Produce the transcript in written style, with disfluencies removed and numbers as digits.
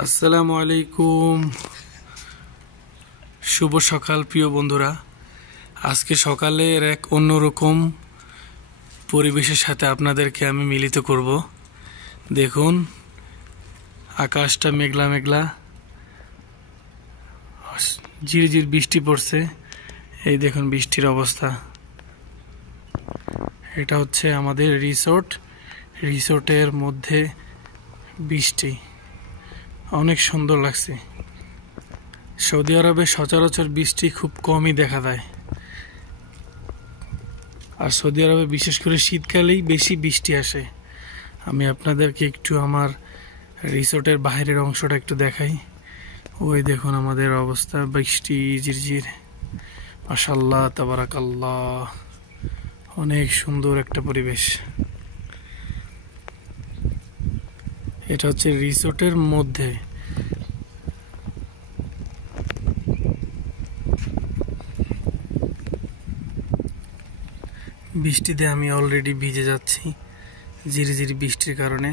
আসসালামু আলাইকুম, শুভ সকাল প্রিয় বন্ধুরা। আজকে সকালের এক অন্যরকম পরিবেশের সাথে আপনাদেরকে আমি মিলিত করব। দেখুন, আকাশটা মেঘলা মেঘলা, ঝিরঝির বৃষ্টি পড়ছে। এই দেখুন বৃষ্টির অবস্থা। এটা হচ্ছে আমাদের রিসোর্টের মধ্যে বৃষ্টি, অনেক সুন্দর লাগছে। সৌদি আরবে সচরাচর বৃষ্টি খুব কমই দেখা যায়, আর সৌদি আরবে বিশেষ করে শীতকালেই বেশি বৃষ্টি আসে। আমি আপনাদেরকে একটু আমার রিসোর্টের বাইরের অংশটা একটু দেখাই। ওই দেখুন আমাদের অবস্থা, বৃষ্টি ঝিরঝির, মাশাআল্লাহ তাবারাকাল্লাহ, অনেক সুন্দর একটা পরিবেশ। এটা হচ্ছে রিসোর্টের মধ্যে। বৃষ্টিতে আমি অলরেডি ভিজে যাচ্ছি, ঝিরিঝিরি বৃষ্টির কারণে।